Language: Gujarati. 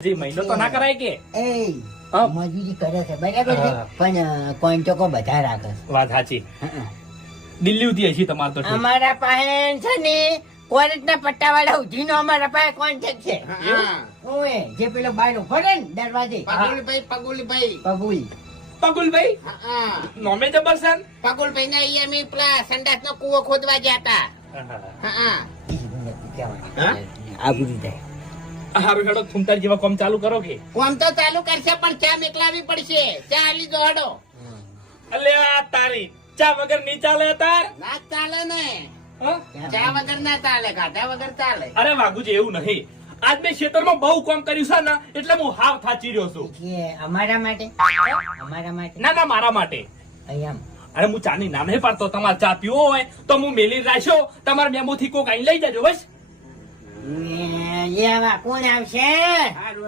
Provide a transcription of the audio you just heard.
જી મહિનો તો ના કરાય કે? એ મજૂરી કરે છે બરાબર છે? પણ કોન્ટોકો બધા રાખે વાત સાચી. દિલ્હી ઉધી હશે તમારે તો અમારા પાસે છે ને કોલેજના પટ્ટાવાળા ઉધીનો અમારા પાસે કોન્ટેક્ટ છે ઓએ જે પેલો બાયનો ફરે ને દરવાજે. પગુલભાઈ પગુલભાઈ. પગુલ. પગુલભાઈ? હા નોમે જબર ને? પગુલભાઈ ના અહીંયા અમે પેલા સંડાસ નો કુવો ખોદવા ગયા હતા. હા થાય. હારું હેડો ફૂમતાર જેવા કોમ ચાલુ કરો કે. કોમ તો ચાલુ કરશે પણ ચા મેકલાવી પડશે. ચા આલી દો હડો. અલે આ તારી. ચા વગર નહીં ચાલે તાર? ના ચાલે ને. ચા વગર ના ચાલે ગાધા વગર ચાલે. અરે વાગુજી એવું નહીં. આજ મેં ખેતરમાં બહુ કામ કર્યું છે ને એટલે હું હાવ થાચી રહ્યો છું. અમારા માટે? અમારા માટે? ના ના મારા માટે. અરે હું ચાની ના નહીં પાડતો. તમારે ચા પીવો હોય તો હું મેલી રાખ્યો તમારા મેમો થી કોક અહીં લઈ જજો બસ. આવા કોણ આવશે?